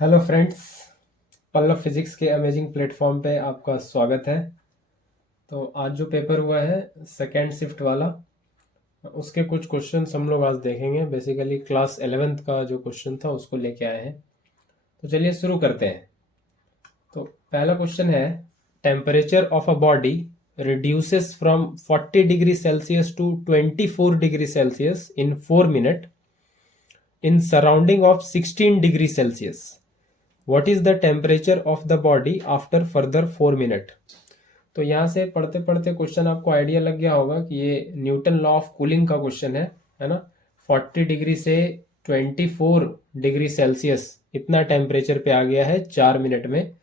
Hello friends, Pallav physics के amazing platform पे आपका स्वागत है। तो आज जो पेपर हुआ है सेकेंड शिफ्ट वाला, उसके कुछ क्वेश्चंस हम लोग आज देखेंगे। बेसिकली क्लास 11th का जो क्वेश्चन था उसको लेके आए हैं। तो चलिए शुरू करते हैं। तो पहला क्वेश्चन है, temperature of a body reduces from 40 degree Celsius to 24 degree Celsius in 4 minute in surrounding of 16 degree Celsius. What is the temperature of the body after further 4 minute. तो यहाँ से पढ़ते पढ़ते क्वेश्चन आपको आइडिया लग गया होगा कि ये न्यूटन लॉ ऑफ कूलिंग का क्वेश्चन है ना। 40 डिग्री से 24 डिग्री सेल्सियस इतना टेम्परेचर पे आ गया है 4 मिनट में।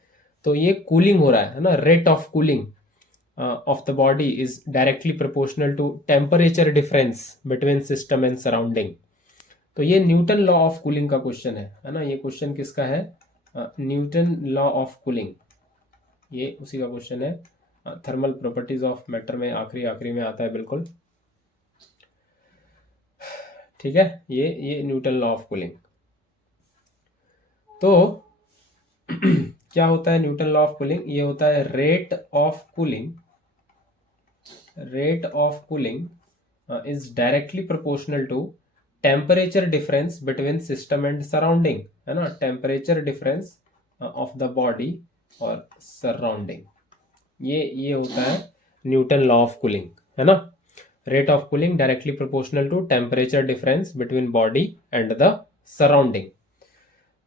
तो ये कूलिंग हो रहा है ना। Rate of cooling of the body is directly proportional to temperature difference between system and surrounding. तो ये न्यूटन लॉ ऑफ कूलिंग का क्वेश्चन है ना। ये क्वेश्चन किसका है? न्यूटन लॉ ऑफ कूलिंग, ये उसी का क्वेश्चन है। थर्मल प्रॉपर्टीज ऑफ मैटर में आखिरी आखिरी में आता है, बिल्कुल ठीक है। ये न्यूटन लॉ ऑफ कूलिंग। तो क्या होता है न्यूटन लॉ ऑफ कूलिंग? ये होता है rate of cooling. Rate of cooling is directly proportional to temperature difference between system and surrounding, है ना। Temperature difference of the body और सराउंडिंग, ये होता है न्यूटन लॉ ऑफ कूलिंग, है ना। Rate of cooling directly proportional to temperature difference between body and the surrounding.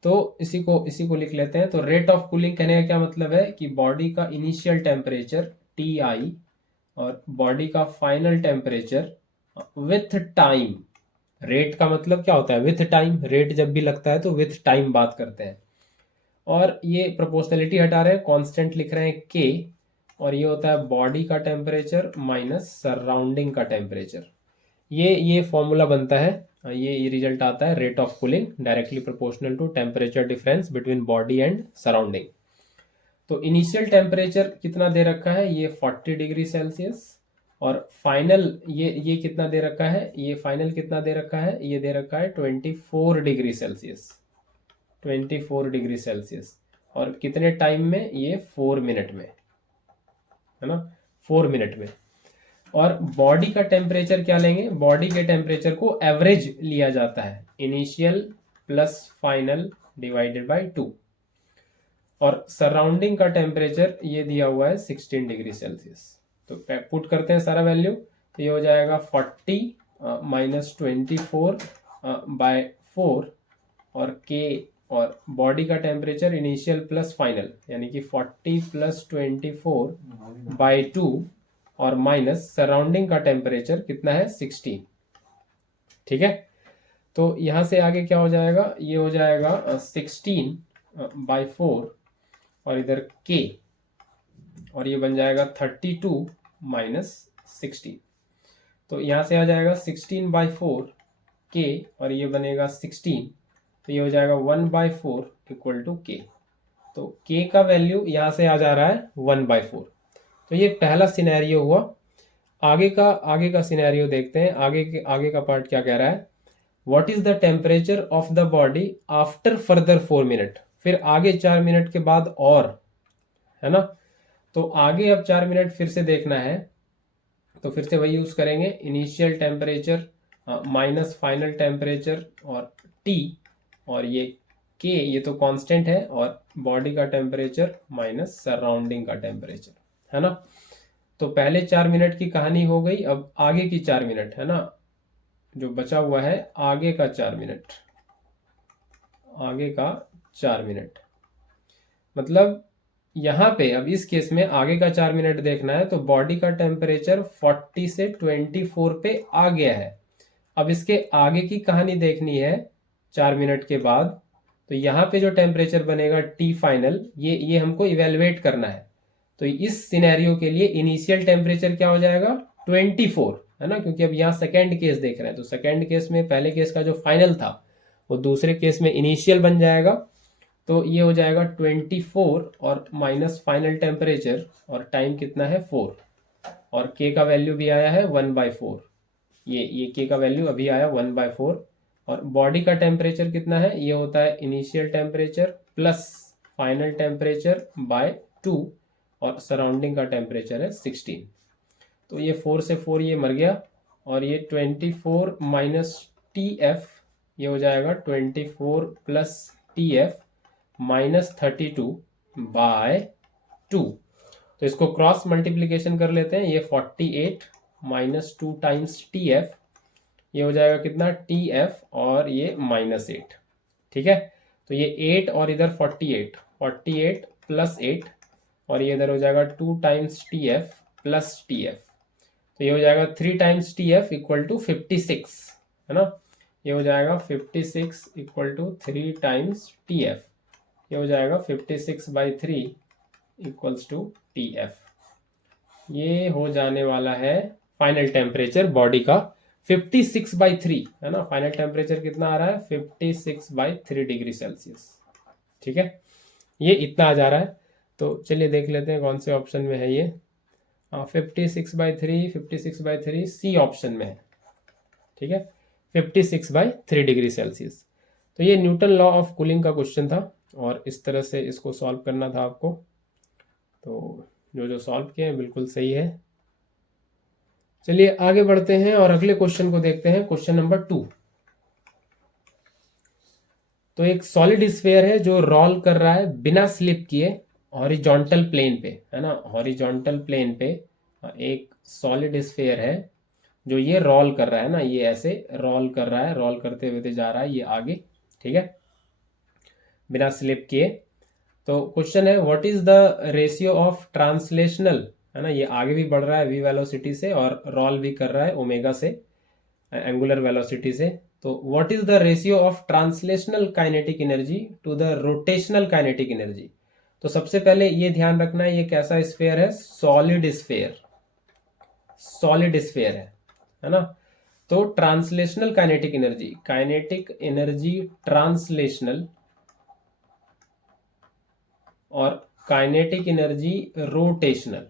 तो इसी को लिख लेते हैं। तो रेट ऑफ कूलिंग कहने का क्या मतलब है कि बॉडी का इनिशियल टेम्परेचर Ti और बॉडी का final temperature with time. Rate का मतलब क्या होता है? With time. रेट जब भी लगता है तो विथ टाइम बात करते हैं। और ये प्रोपोर्शनलिटी हटा रहे हैं, कांस्टेंट लिख रहे हैं के, और ये होता है बॉडी का टेम्परेचर माइनस सराउंडिंग का टेम्परेचर। ये फॉर्मूला बनता है। ये रिजल्ट आता है rate of cooling directly proportional to temperature difference between body and surrounding. तो इनिशियल टेम्परेचर कितना दे रखा है? ये 40 डिग्री सेल्सियस। और फाइनल ये कितना दे रखा है? ये फाइनल कितना दे रखा है? ये दे रखा है 24 डिग्री सेल्सियस। 24 degree Celsius. और कितने टाइम में? ये 4 मिनट में, है ना। 4 मिनट में। और बॉडी का टेम्परेचर क्या लेंगे? बॉडी के टेम्परेचर को एवरेज लिया जाता है, initial plus final divided by 2। और सराउंडिंग का टेम्परेचर ये दिया हुआ है 16 डिग्री सेल्सियस। तो पुट करते हैं सारा वैल्यू। तो ये हो जाएगा 40 माइनस 24 बाय 4, और के और बॉडी का टेम्परेचर इनिशियल प्लस फाइनल, यानी कि 40 प्लस 24 बाय 2, और माइनस सराउंडिंग का टेम्परेचर कितना है? 16। ठीक है। तो यहां से आगे क्या हो जाएगा? ये हो जाएगा 16 बाय 4, और इधर के, और ये बन जाएगा 32 माइनस 16। तो यहां से आ जाएगा 16 बाय 4 के, और ये बनेगा 16। तो ये हो जाएगा 1 बाय 4 इक्वल टू के। तो के का वैल्यू यहां से आ जा रहा है 1 बाय 4। तो ये पहला सिनेरियो हुआ। आगे का सिनेरियो देखते हैं। आगे का पार्ट क्या कह रहा है? What is the temperature of the body after further 4 minute. फिर आगे 4 मिनट के बाद, और, है ना। तो आगे अब 4 मिनट फिर से देखना है, तो फिर से वही यूज करेंगे, initial temperature minus final temperature और टी, और ये के, ये तो कांस्टेंट है, और बॉडी का टेम्परेचर माइनस सराउंडिंग का टेम्परेचर, है ना। तो पहले 4 मिनट की कहानी हो गई। अब आगे की 4 मिनट, है ना, जो बचा हुआ है आगे का 4 मिनट। आगे का 4 मिनट मतलब यहां पे अब इस केस में आगे का 4 मिनट देखना है। तो बॉडी का टेम्परेचर 40 से 24 पे आ गया है। अब इसके आगे की कहानी देखनी है 4 मिनट के बाद। तो यहाँ पे जो टेम्परेचर बनेगा टी फाइनल, ये हमको इवेलुएट करना है। तो इस सिनेरियो के लिए इनिशियल टेम्परेचर क्या हो जाएगा? 24, है ना, क्योंकि अब यहाँ सेकेंड केस देख रहे हैं। तो सेकेंड केस में पहले केस का जो फाइनल था वो दूसरे केस में इनिशियल बन जाएगा। तो ये हो जाएगा 24 और माइनस फाइनल टेम्परेचर, और टाइम कितना है? 4, और के का वैल्यू भी आया है 1 बाय 4। ये के का वैल्यू अभी आया 1 बाय 4। और बॉडी का टेम्परेचर कितना है? ये होता है initial temperature plus final temperature by 2 और सराउंडिंग का टेम्परेचर है 16। तो ये 4 से 4 ये मर गया और ये 24 माइनस TF ये हो जाएगा 24 प्लस TF माइनस 32 बाय 2। तो इसको क्रॉस मल्टीप्लिकेशन कर लेते हैं। ये 48 माइनस 2 टाइम्स TF ये हो जाएगा कितना TF और ये माइनस 8। ठीक है, तो ये 8 और इधर 48 प्लस 8 और ये इधर हो जाएगा 2 टाइम्स TF प्लस TF। तो ये हो जाएगा 3 टाइम्स TF इक्वल टू 56, है ना। ये हो जाएगा 56 इक्वल टू 3 टाइम्स TF। ये हो जाएगा 56/3 इक्वल्स टू TF। ये हो जाने वाला है फाइनल टेम्परेचर बॉडी का 56/3, है ना। फाइनल टेम्परेचर कितना आ रहा है 56/3 डिग्री सेल्सियस। ठीक है, ये इतना आ जा रहा है। तो चलिए देख लेते हैं कौन से ऑप्शन में है ये। 56/3 सी ऑप्शन में है। ठीक है, 56/3 डिग्री सेल्सियस। तो ये न्यूटन लॉ ऑफ कूलिंग का क्वेश्चन था और इस तरह से इसको सॉल्व करना था आपको। तो जो सॉल्व किए हैं बिल्कुल सही है। चलिए आगे बढ़ते हैं और अगले क्वेश्चन को देखते हैं, क्वेश्चन नंबर 2। तो एक सॉलिड स्फीयर है जो रोल कर रहा है बिना स्लिप किए हॉरिजॉन्टल प्लेन पे, है ना। हॉरिजॉन्टल प्लेन पे एक सॉलिड स्फीयर है जो ये रोल कर रहा है ना, ये ऐसे रोल कर रहा है, रोल करते हुए जा रहा है ये आगे। ठीक है, बिना स्लिप किए। तो क्वेश्चन है what is the ratio of translational, है ना। ये आगे भी बढ़ रहा है v वेलोसिटी से और रोल भी कर रहा है ओमेगा से, एंगुलर वेलोसिटी से। तो what is the ratio of translational kinetic energy to the rotational kinetic energy. तो सबसे पहले ये ध्यान रखना है ये कैसा स्फीयर है, सॉलिड स्फीयर, सॉलिड स्फीयर है ना। तो ट्रांसलेशनल काइनेटिक एनर्जी ट्रांसलेशनल और kinetic energy rotational.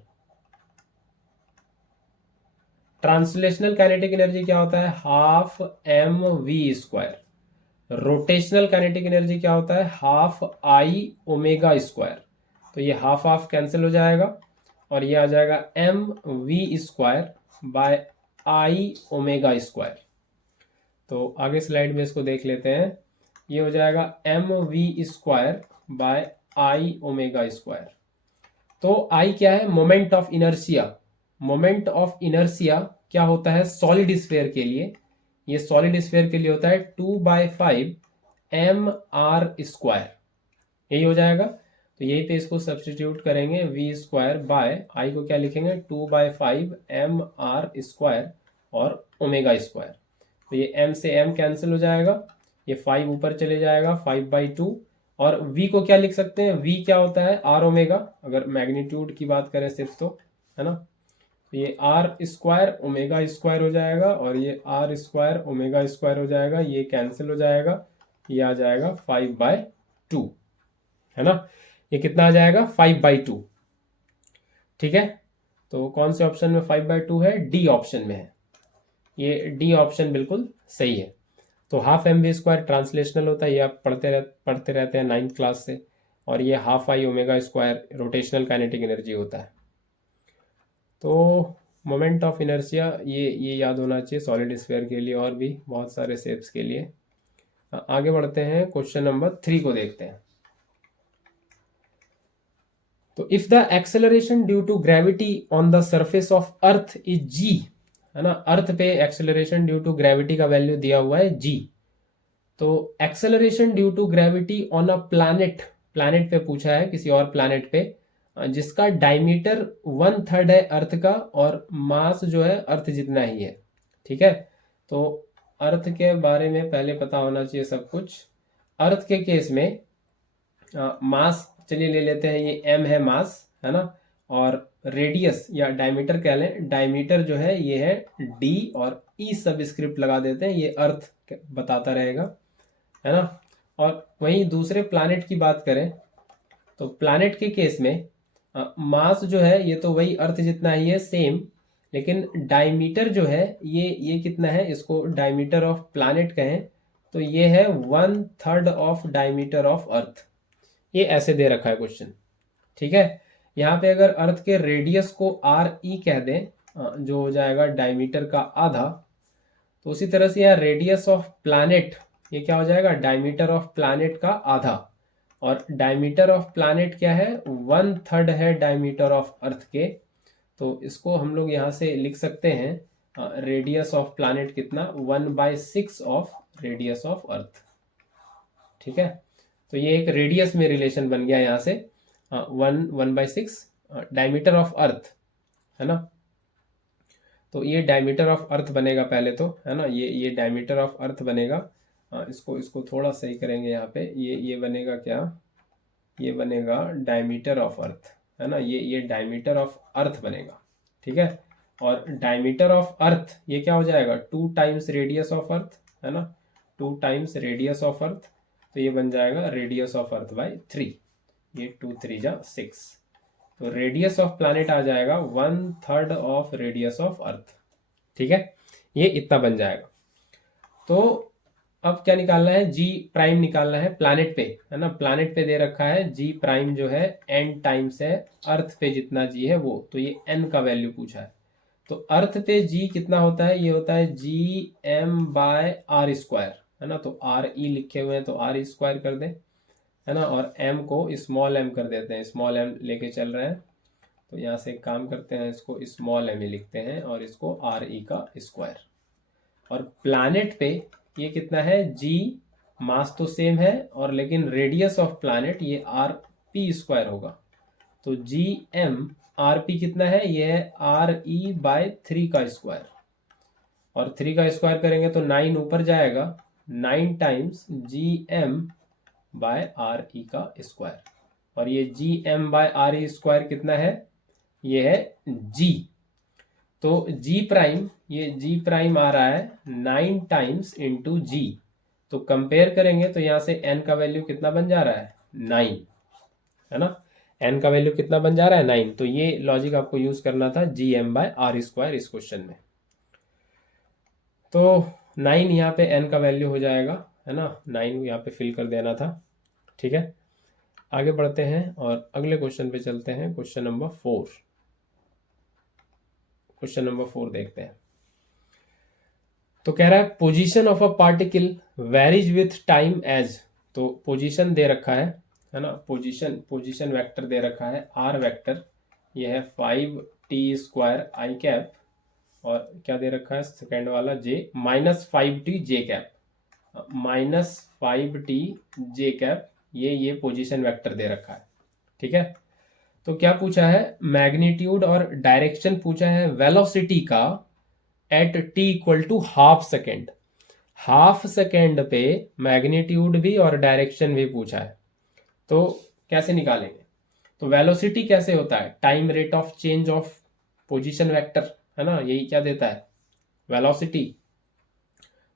Translational kinetic energy क्या होता है, half mv²। Rotational kinetic energy क्या होता है, हाफ I⍵²। तो ये हाफ हाफ कैंसिल हो जाएगा और ये आ जाएगा mv²/I⍵²। तो आगे स्लाइड में इसको देख लेते हैं। ये हो जाएगा mv²/I⍵²। तो I क्या है, moment of inertia. Moment of inertia क्या होता है सॉलिड स्फीयर के लिए, ये सॉलिड स्फीयर के लिए होता है 2/5 mr²। यही हो जाएगा। तो यही पे इसको सब्स्टिट्यूट करेंगे, v²/I को क्या लिखेंगे 2/5 mr² और ω²। तो ये m से m कैंसिल हो जाएगा, ये 5 ऊपर चले जाएगा 5/2। और v को क्या लिख सकते हैं, v क्या होता है r⍵, अगर मैग्नीट्यूड की बात करें सिर्फ तो, है ना। तो ये r² ω² हो जाएगा और ये r² ω² हो जाएगा, ये कैंसिल हो जाएगा, ये आ जाएगा 5/2, है ना। ये कितना आ जाएगा 5/2। ठीक है, तो कौन से ऑप्शन में 5/2 है, डी ऑप्शन में है। ये डी ऑप्शन बिल्कुल सही है। तो हाफ mv² ट्रांसलेशनल होता है, ये आप पढ़ते रहते हैं 9th क्लास से। और ये half I⍵² rotational kinetic energy होता है। तो मोमेंट ऑफ इनर्शिया ये याद होना चाहिए सॉलिड स्फीयर के लिए और भी बहुत सारे शेप्स के लिए। आगे बढ़ते हैं, क्वेश्चन नंबर 3 को देखते हैं। तो if the acceleration due to gravity on the surface of earth is g, है ना। अर्थ पे एक्सेलरेशन ड्यू टू ग्रेविटी का वैल्यू दिया हुआ है g। तो acceleration due to gravity on a planet, planet पे पूछा है, किसी और प्लैनेट पे, जिसका डायमीटर 1/3 है अर्थ का और मास जो है अर्थ जितना ही है। ठीक है, तो अर्थ के बारे में पहले पता होना चाहिए सब कुछ। अर्थ के केस में मास चलिए ले लेते हैं, ये m है मास, है ना। और रेडियस या डायमीटर कह लें, डायमीटर जो है ये है d और e सबस्क्रिप्ट लगा देते हैं, ये अर्थ बताता रहेगा, है ना। और वहीं दूसरे प्लैनेट की बात करें तो प्लैनेट के केस में मास जो है ये तो वही अर्थ जितना ही है सेम, लेकिन डायमीटर जो है ये कितना है, इसको डायमीटर ऑफ प्लैनेट कहें तो ये है 1/3 ऑफ डायमीटर ऑफ अर्थ। ये ऐसे दे रखा है क्वेश्चन, ठीक है। यहाँ पे अगर अर्थ के रेडियस को आर ई कह दें, जो हो जाएगा डायमीटर का आधा, तो उसी तरह से यहाँ रेडियस ऑफ प्लैनेट, ये क्या हो जाएगा, डायमीटर ऑफ प्लैनेट का आधा, और डायमीटर ऑफ प्लैनेट क्या है, 1/3 है डायमीटर ऑफ अर्थ के। तो इसको हम लोग यहाँ से लिख सकते हैं रेडियस ऑफ प्लैनेट कितना, 1/6 ऑफ रेडियस ऑफ अर्थ, ठीक है। तो ये एक रेडियस में रिलेशन बन गया यहाँ से, 1/6 डायमीटर ऑफ अर्थ, है ना। तो ये डायमीटर ऑफ अर्थ बनेगा पहले तो, है ना, ये डायमीटर ऑफ अर्थ बनेगा। इसको थोड़ा सही करेंगे यहाँ पे, ये बनेगा क्या, ये बनेगा डायमीटर ऑफ अर्थ, है ना, ये डायमीटर ऑफ अर्थ बनेगा, ठीक है। और डायमीटर ऑफ अर्थ ये क्या हो जाएगा, 2 टाइम्स रेडियस ऑफ अर्थ, है ना, 2 टाइम्स रेडियस ऑफ अर्थ। तो ये बन जाएगा रेडियस ऑफ अर्थ बाय 3, ये 2 3 जा 6। तो रेडियस ऑफ प्लैनेट आ जाएगा 1/3 ऑफ रेडियस ऑफ अर्थ, ठीक है। ये इतना बन जाएगा। तो अब क्या निकालना है, जी प्राइम निकालना है प्लैनेट पे, है ना। प्लैनेट पे दे रखा है जी प्राइम जो है n टाइम्स है अर्थ पे जितना जी है वो, तो ये n का वैल्यू पूछा है। तो अर्थ पे जी कितना होता है, ये होता है Gm/r², है ना। तो आर ई लिखे हुए हैं तो r² कर दें, है ना, और m को स्मॉल m कर देते हैं, स्मॉल m लेके चल रहे हैं। तो यहाँ से एक काम करते हैं, इसको स्मॉल m ही लिखते हैं और इसको आर ई का स्क्वायर। और प्लैनेट पे ये कितना है, जी मास तो सेम है, और लेकिन रेडियस ऑफ प्लैनेट ये r p² होगा। तो जी एम आर पी कितना है, ये है re/3 का स्क्वायर, और 3 का स्क्वायर करेंगे तो 9 ऊपर जाएगा, 9 टाइम्स Gm/re का स्क्वायर। और ये Gm/re² कितना है, ये है G। तो G प्राइम, ये G प्राइम आ रहा है 9 टाइम्स इंटू G। तो कंपेयर करेंगे तो यहाँ से n का वैल्यू कितना बन जा रहा है, 9, है ना। n का वैल्यू कितना बन जा रहा है, 9। तो ये लॉजिक आपको यूज करना था Gm/r² इस क्वेश्चन में। तो 9 यहाँ पे n का वैल्यू हो जाएगा, है ना, 9 यहाँ पे फिल कर देना था, ठीक है। आगे बढ़ते हैं और अगले क्वेश्चन पे चलते हैं, क्वेश्चन नंबर 4। क्वेश्चन नंबर 4 देखते हैं। तो कह रहा है position of a particle varies with time as, तो पोजीशन दे रखा है ना, पोजीशन वेक्टर दे रखा है आर वेक्टर, ये है 5t² i कैप, और क्या दे रखा है सेकेंड वाला j -5t j cap, -5t j cap, ये पोजीशन वेक्टर दे रखा है, ठीक है। तो क्या पूछा है, मैग्नीट्यूड और डायरेक्शन पूछा है वेलोसिटी का एट t = ½ सेकेंड। ½ सेकेंड पे मैग्नीट्यूड भी और डायरेक्शन भी पूछा है, तो कैसे निकालेंगे। तो वेलोसिटी कैसे होता है, time rate of change of position vector, है ना, यही क्या देता है वेलोसिटी।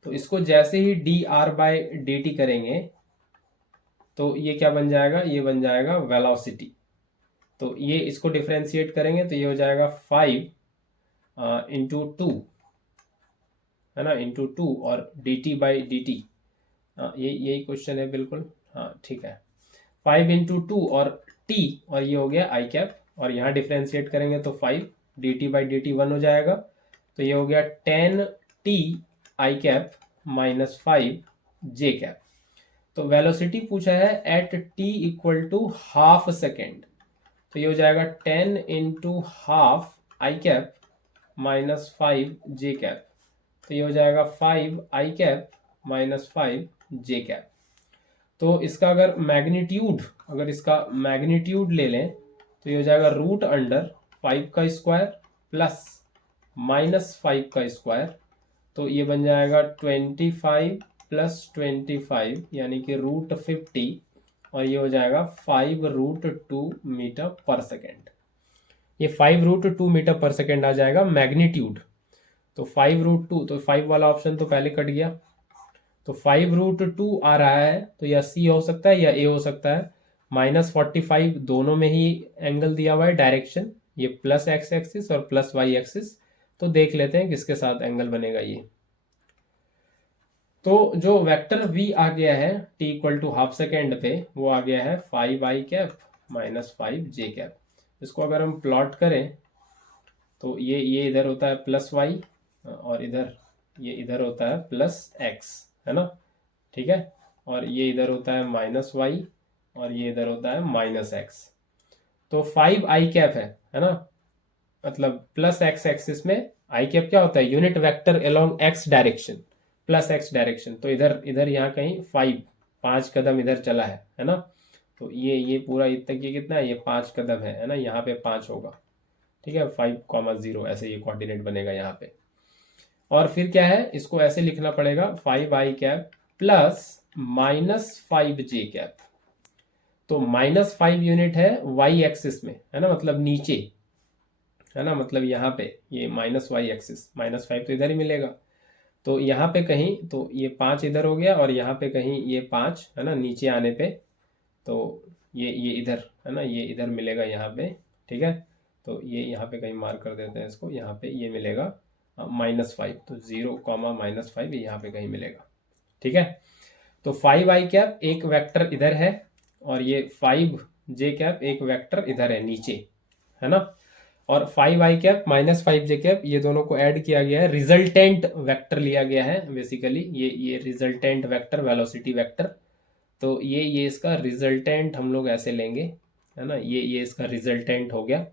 तो इसको जैसे ही dr/dt करेंगे तो ये क्या बन जाएगा, ये बन जाएगा वेलोसिटी। तो ये इसको डिफरेंशिएट करेंगे तो ये हो जाएगा 5 इंटू 2, है ना, इंटू 2 और dt/dt, यही क्वेश्चन है बिल्कुल, हाँ ठीक है। 5 इंटू 2 और t, और ये हो गया i कैप, और यहाँ डिफरेंशिएट करेंगे तो 5 dt/dt 1 हो जाएगा। तो ये हो गया 10t i cap -5 j cap. तो वेलोसिटी पूछा है एट t = ½ सेकेंड, तो ये हो जाएगा 10 into ½ i cap -5 j cap. तो ये हो जाएगा 5 i कैप -5 j कैप। तो इसका अगर मैग्नीट्यूड ले लें तो ये हो जाएगा √5 का स्क्वायर प्लस -5 का स्क्वायर। तो ये बन जाएगा 25 + 25 यानी कि √50, और ये हो जाएगा 5√2 मीटर पर सेकेंड। ये 5√2 मीटर पर सेकेंड आ जाएगा मैग्नीट्यूड। तो 5√2, तो 5 वाला ऑप्शन तो पहले कट गया, तो 5√2 आ रहा है, तो या सी हो सकता है या ए हो सकता है। -45 दोनों में ही एंगल दिया हुआ है, डायरेक्शन ये प्लस एक्स एक्सिस और प्लस वाई एक्सिस। तो देख लेते हैं किसके साथ एंगल बनेगा ये। तो जो वेक्टर v आ गया है t equal to half second पे, वो आ गया है 5i cap minus 5j cap. इसको अगर हम प्लॉट करें तो ये इधर होता है प्लस वाई, और ये इधर होता है प्लस एक्स, है ना, ठीक है। और ये इधर होता है माइनस वाई, और ये इधर होता है माइनस एक्स। तो 5i कैप है ना, मतलब प्लस एक्स एक्सिस में आई कैप क्या होता है, unit vector along x direction, plus x direction. तो इधर इधर यहाँ कहीं 5 कदम इधर चला है ना। तो ये पूरा इतना ये कितना है, ये 5 कदम है ना, यहाँ पे 5 होगा, ठीक है, 5,0 ऐसे ये कोऑर्डिनेट बनेगा यहाँ पे। और फिर क्या है, इसको ऐसे लिखना पड़ेगा 5i cap plus minus 5j cap. तो -5 यूनिट है वाई एक्सिस में, है ना, मतलब नीचे, है ना, मतलब यहाँ पे ये माइनस वाई एक्सिस, -5 तो इधर ही मिलेगा। तो यहाँ पे कहीं तो ये 5 इधर हो गया, और यहाँ पे कहीं ये 5, है ना, नीचे आने पे तो ये इधर, है ना, ये इधर मिलेगा यहाँ पे, ठीक है। तो ये यहाँ पे कहीं मार्क कर देते हैं इसको, यहाँ पे ये मिलेगा -5, तो 0,-5 ये यहाँ पे कहीं मिलेगा, ठीक है। तो 5i कैप एक वेक्टर इधर है, और ये 5j कैप एक वेक्टर इधर है नीचे, है ना। और 5i cap minus 5j cap ये दोनों को ऐड किया गया है, रिजल्टेंट वेक्टर लिया गया है बेसिकली, ये रिजल्टेंट वेक्टर, वेलोसिटी वेक्टर। तो ये इसका रिजल्टेंट हम लोग ऐसे लेंगे, है ना, ये इसका रिजल्टेंट हो गया,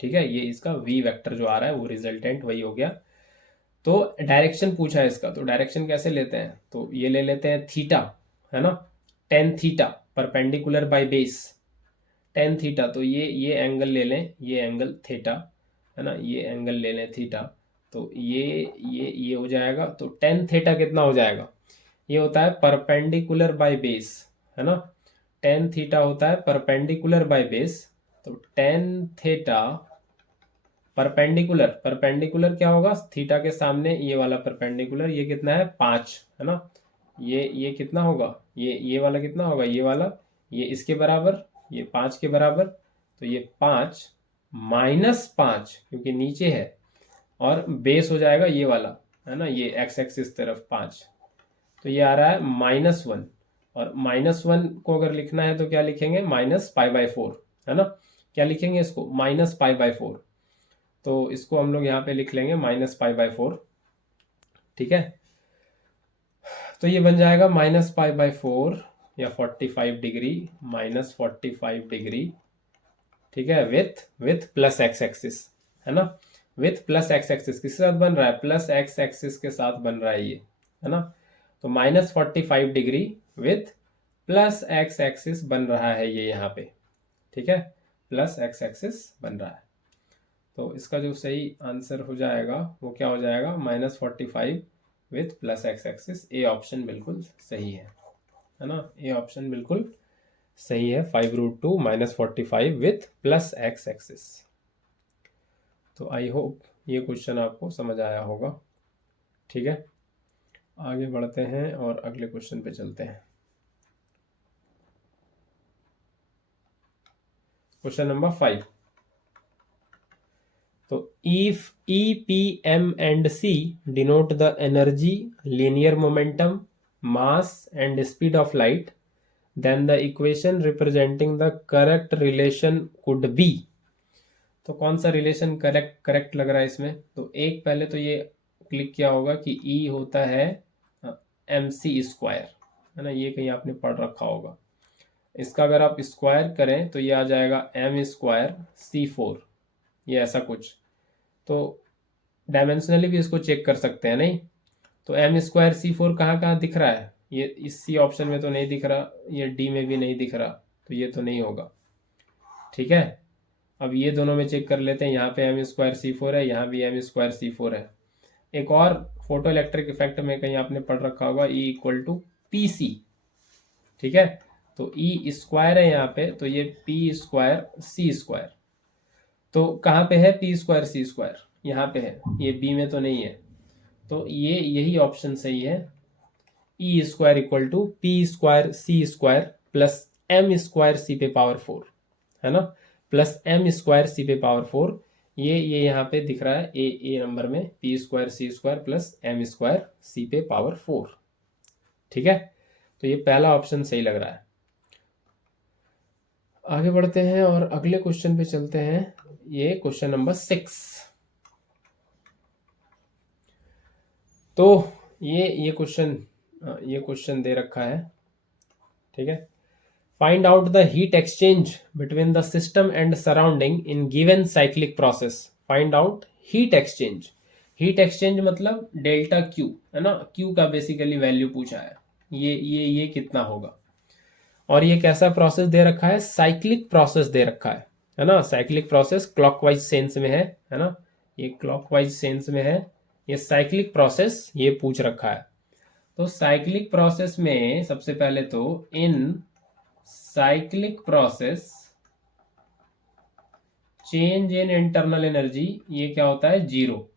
ठीक है। ये इसका v वेक्टर जो आ रहा है वो रिजल्टेंट वही हो गया। तो डायरेक्शन पूछा है इसका, तो डायरेक्शन कैसे लेते हैं, तो ये ले लेते हैं थीटा, है ना, tan theta perpendicular by base, tan theta. तो ये एंगल ले लें, ये एंगल थीटा, है ना, ये एंगल ले लें थीटा। तो ये हो जाएगा, तो टेन थीटा कितना हो जाएगा, ये होता है परपेंडिकुलर बाय बेस, है ना, टेन थीटा होता है परपेंडिकुलर बाय बेस। तो टेन थीटा परपेंडिकुलर, परपेंडिकुलर क्या होगा, थीटा के सामने ये वाला परपेंडिकुलर, ये कितना है 5, है ना, ये कितना होगा, ये वाला कितना होगा, ये वाला, ये इसके बराबर, ये 5 के बराबर। तो ये 5 -5 क्योंकि नीचे है, और बेस हो जाएगा ये वाला, है ना, ये एक्स एक्सिस तरफ 5। तो ये आ रहा है -1, और -1 को अगर लिखना है तो क्या लिखेंगे, -π/4, है ना, क्या लिखेंगे इसको, -π/4। तो इसको हम लोग यहाँ पे लिख लेंगे -π/4, ठीक है। तो ये बन जाएगा -π/4 या 45 डिग्री, -45 डिग्री, ठीक है, विथ प्लस एक्स एक्सिस, है ना, विथ प्लस एक्स एक्सिस किसके साथ बन रहा है, प्लस एक्स एक्सिस के साथ बन रहा है ये, है ना। तो -45 degree with plus x axis बन रहा है ये यहाँ पे, ठीक है, प्लस एक्स एक्सिस बन रहा है। तो इसका जो सही आंसर हो जाएगा वो क्या हो जाएगा, -45 with plus x axis. A option बिल्कुल सही है ना, ए ऑप्शन बिल्कुल सही है, 5√2 -45 विथ प्लस एक्स एक्सिस। तो आई होप ये क्वेश्चन आपको समझ आया होगा, ठीक है। आगे बढ़ते हैं और अगले क्वेश्चन पे चलते हैं। Question number 5। तो if E, P, M and C denote the energy, linear momentum, mass and speed of light, then the equation representing the correct relation could be। तो कौन सा रिलेशन करेक्ट लग रहा है इसमें, तो एक पहले तो ये क्लिक किया होगा कि E होता है mc², है ना, ये कहीं आपने पढ़ रखा होगा। इसका अगर आप स्क्वायर करें तो ये आ जाएगा m²c4, ये ऐसा कुछ। तो डायमेंशनली भी इसको चेक कर सकते हैं, नहीं तो m²c4 कहाँ कहाँ दिख रहा है, ये इस सी ऑप्शन में तो नहीं दिख रहा, ये डी में भी नहीं दिख रहा, तो ये तो नहीं होगा, ठीक है। अब ये दोनों में चेक कर लेते हैं, यहाँ पे m²c4 है, यहाँ भी m²c4 है। एक और फोटो इलेक्ट्रिक इफेक्ट में कहीं आपने पढ़ रखा होगा E = PC, ठीक है। तो E स्क्वायर है यहाँ पे, तो ये P²C²। तो कहाँ पे है P²C², यहाँ पे है, ये B में तो नहीं है। तो ये यही ऑप्शन सही है, E² = P²C² plus m² C पे पावर 4, है ना, प्लस m² C पे पावर 4। ये यहाँ पे दिख रहा है ए नंबर में पी स्क्वायर सी स्क्वायर प्लस एम स्क्वायर सी पे पावर 4। ठीक है, तो ये पहला ऑप्शन सही लग रहा है। आगे बढ़ते हैं और अगले क्वेश्चन पे चलते हैं। ये क्वेश्चन नंबर 6। तो ये क्वेश्चन दे रखा है। ठीक है, find out the heat exchange between the system and surrounding in given cyclic process. Find out heat exchange. Heat exchange मतलब डेल्टा क्यू है ना, क्यू का बेसिकली वैल्यू पूछा है। ये कितना होगा, और ये कैसा प्रोसेस दे रखा है, साइक्लिक प्रोसेस दे रखा है ना। साइक्लिक प्रोसेस क्लॉकवाइज सेंस में है ना, ये क्लॉकवाइज सेंस में है। ये साइक्लिक प्रोसेस ये पूछ रखा है। तो साइक्लिक प्रोसेस में सबसे पहले तो इन cyclic process change in internal energy ये क्या होता है, जीरो।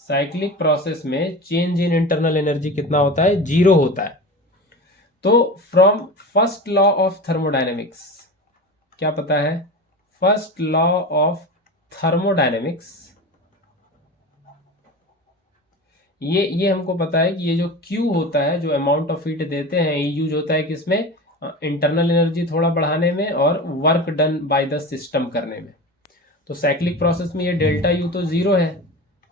साइक्लिक प्रोसेस में चेंज इन इंटरनल एनर्जी कितना होता है, जीरो होता है। तो from first law of thermodynamics क्या पता है, फर्स्ट लॉ ऑफ थर्मोडायनेमिक्स ये हमको पता है कि ये जो Q होता है, जो अमाउंट ऑफ हीट देते हैं, ये यूज होता है किसमें, इंटरनल एनर्जी थोड़ा बढ़ाने में और work done by the system करने में। तो साइक्लिक प्रोसेस में ये डेल्टा यू तो जीरो है,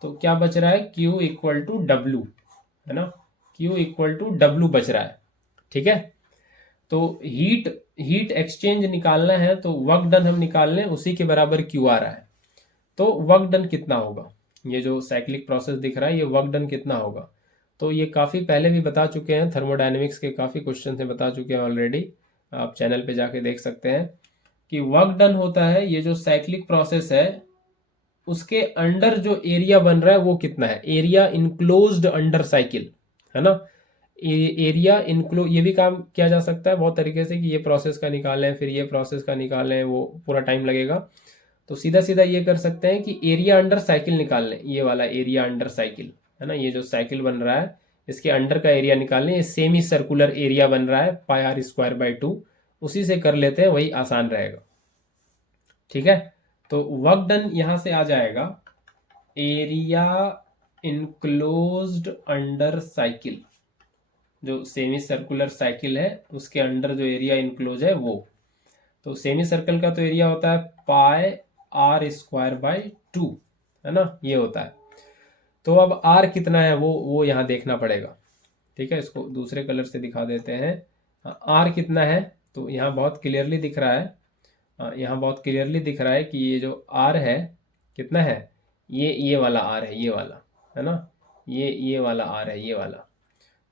तो क्या बच रहा है, Q इक्वल टू डब्ल्यू है ना, Q इक्वल टू डब्ल्यू बच रहा है। ठीक है, तो हीट एक्सचेंज निकालना है तो वर्क डन हम निकाल लें, उसी के बराबर Q आ रहा है। तो वर्क डन कितना होगा, ये जो साइक्लिक प्रोसेस दिख रहा है ये वर्क डन कितना होगा। तो ये काफ़ी पहले भी बता चुके हैं, थर्मोडायनेमिक्स के काफ़ी क्वेश्चन से बता चुके हैं ऑलरेडी, आप चैनल पे जाके देख सकते हैं कि वर्क डन होता है, ये जो साइक्लिक प्रोसेस है उसके अंडर जो एरिया बन रहा है वो कितना है, एरिया इनक्लोज्ड अंडर साइकिल है ना। एरिया इनक्लो ये भी काम किया जा सकता है बहुत तरीके से कि ये प्रोसेस का निकालें फिर ये प्रोसेस का निकालें, वो पूरा टाइम लगेगा। तो सीधा सीधा ये कर सकते हैं कि एरिया अंडर साइकिल निकाल लें, ये वाला एरिया अंडर साइकिल है ना, ये जो साइकिल बन रहा है इसके अंडर का एरिया निकाल लें, ये सेमी सर्कुलर एरिया बन रहा है पाई आर स्क्वायर बाई 2, उसी से कर लेते हैं, वही आसान रहेगा। ठीक है, तो वर्क डन यहां से आ जाएगा एरिया इनक्लोज्ड अंडर साइकिल, जो सेमी सर्कुलर साइकिल है उसके अंडर जो एरिया इनक्लोज है वो। तो सेमी सर्कल का तो एरिया होता है पाई आर स्क्वायर बाई 2 है ना, ये होता है। तो अब आर कितना है वो यहाँ देखना पड़ेगा। ठीक है, इसको दूसरे कलर से दिखा देते हैं। आर कितना है, तो यहाँ बहुत क्लियरली दिख रहा है, यहाँ बहुत क्लियरली दिख रहा है कि ये जो आर है कितना है, ये वाला आर है, ये वाला है ना, ये वाला आर है, ये वाला।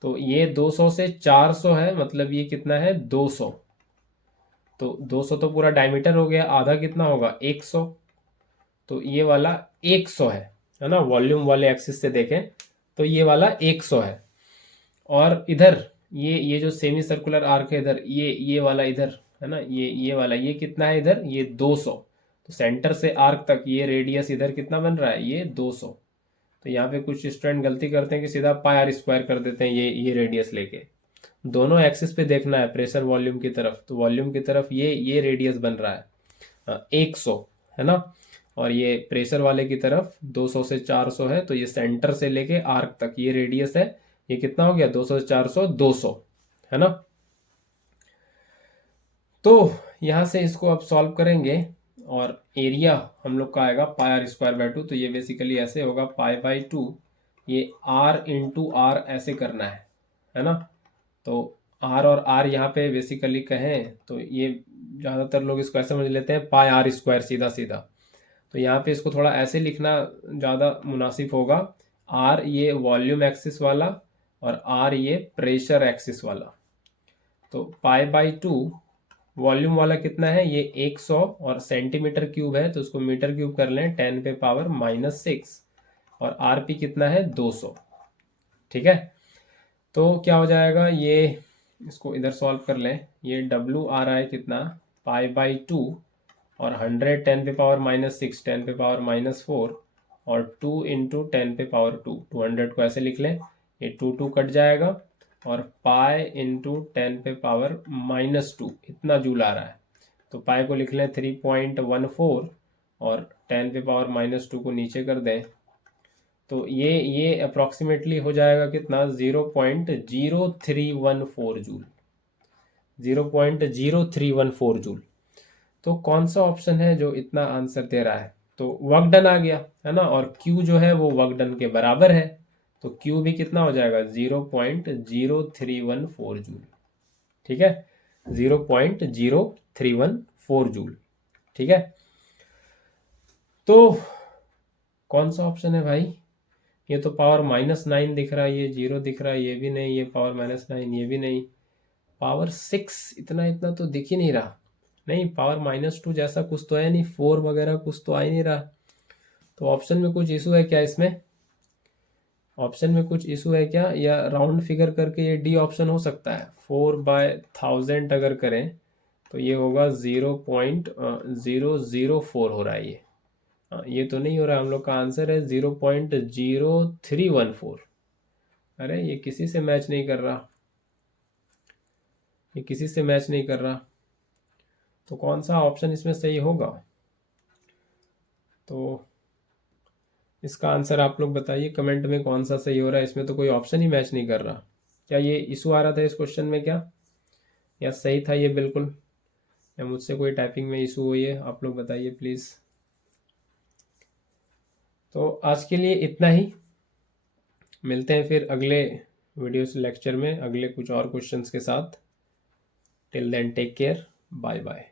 तो ये 200 से 400 है, मतलब ये कितना है 200। तो 200 तो पूरा डायमीटर हो गया, आधा कितना होगा 100। तो ये वाला 100 है ना, वॉल्यूम वाले एक्सिस से देखें तो ये वाला 100 है। और इधर ये जो सेमी सर्कुलर आर्क है इधर, ये वाला इधर है ना, ये वाला ये कितना है इधर, ये 200। तो सेंटर से आर्क तक ये रेडियस इधर कितना बन रहा है, ये 200। तो यहाँ पे कुछ स्टूडेंट गलती करते हैं कि सीधा पाई आर स्क्वायर कर देते हैं, ये रेडियस लेके। दोनों एक्सिस पे देखना है, प्रेशर वॉल्यूम की तरफ, तो वॉल्यूम की तरफ ये रेडियस बन रहा है 100 है ना, और ये प्रेशर वाले की तरफ 200 से 400 है। तो ये सेंटर से लेके आर्क तक ये रेडियस है, ये कितना हो गया 200 से 400 200 है ना। तो यहां से इसको अब सॉल्व करेंगे और एरिया हम लोग का आएगा पाई आर स्क्वायर बाई 2। तो ये बेसिकली ऐसे होगा पाई बाई 2, ये आर इंटू आर ऐसे करना है ना। तो आर और आर यहाँ पे बेसिकली कहें तो ये ज़्यादातर लोग इसको ऐसे समझ लेते हैं पाई आर स्क्वायर सीधा सीधा। तो यहाँ पे इसको थोड़ा ऐसे लिखना ज़्यादा मुनासिब होगा, आर ये वॉल्यूम एक्सिस वाला और आर ये प्रेशर एक्सिस वाला। तो पाई बाई 2 वॉल्यूम वाला कितना है, ये 100 और सेंटीमीटर क्यूब है तो उसको मीटर क्यूब कर लें 10 पे पावर -6, और आरपी कितना है 200। ठीक है, तो क्या हो जाएगा, ये इसको इधर सॉल्व कर लें, ये डब्ल्यू आ रहा है कितना पाई बाई 2 और 100 10 पे पावर -6 10 पे पावर -4 और 2 इंटू 10 पे पावर 2, 200 को ऐसे लिख लें, ये 2 कट जाएगा और पाई इंटू 10 पे पावर -2 इतना जूल आ रहा है। तो पाई को लिख लें 3.14 और 10 पे पावर -2 को नीचे कर दें तो ये अप्रॉक्सीमेटली हो जाएगा कितना, 0.0314 जूल, 0.0314 जूल। तो कौन सा ऑप्शन है जो इतना आंसर दे रहा है? तो वर्क डन आ गया है ना, और Q जो है वो वर्क डन के बराबर है, तो Q भी कितना हो जाएगा, 0.0314 जूल। ठीक है, 0.0314 जूल। ठीक है, तो कौन सा ऑप्शन है भाई? ये तो पावर -9 दिख रहा है, ये 0 दिख रहा है, ये भी नहीं, ये पावर -9 ये भी नहीं, पावर 6 इतना इतना तो दिख ही नहीं रहा। नहीं, पावर -2 जैसा कुछ तो है नहीं, 4 वगैरह कुछ तो आ ही नहीं रहा। तो ऑप्शन में कुछ इशू है क्या इसमें? ऑप्शन में कुछ इशू है क्या, या राउंड फिगर करके ये डी ऑप्शन हो सकता है? 4/1000 अगर करें तो ये होगा 0.004 हो रहा है ये। ये तो नहीं हो रहा, हम लोग का आंसर है 0.0314। अरे ये किसी से मैच नहीं कर रहा, ये किसी से मैच नहीं कर रहा। तो कौन सा ऑप्शन इसमें सही होगा? तो इसका आंसर आप लोग बताइए कमेंट में, कौन सा सही हो रहा है? इसमें तो कोई ऑप्शन ही मैच नहीं कर रहा। क्या ये इशू आ रहा था इस क्वेश्चन में क्या, या सही था ये बिल्कुल, या मुझसे कोई टाइपिंग में इशू हुई है? आप लोग बताइए प्लीज़। तो आज के लिए इतना ही, मिलते हैं फिर अगले वीडियो से लेक्चर में अगले कुछ और क्वेश्चंस के साथ। Till then take care, bye bye.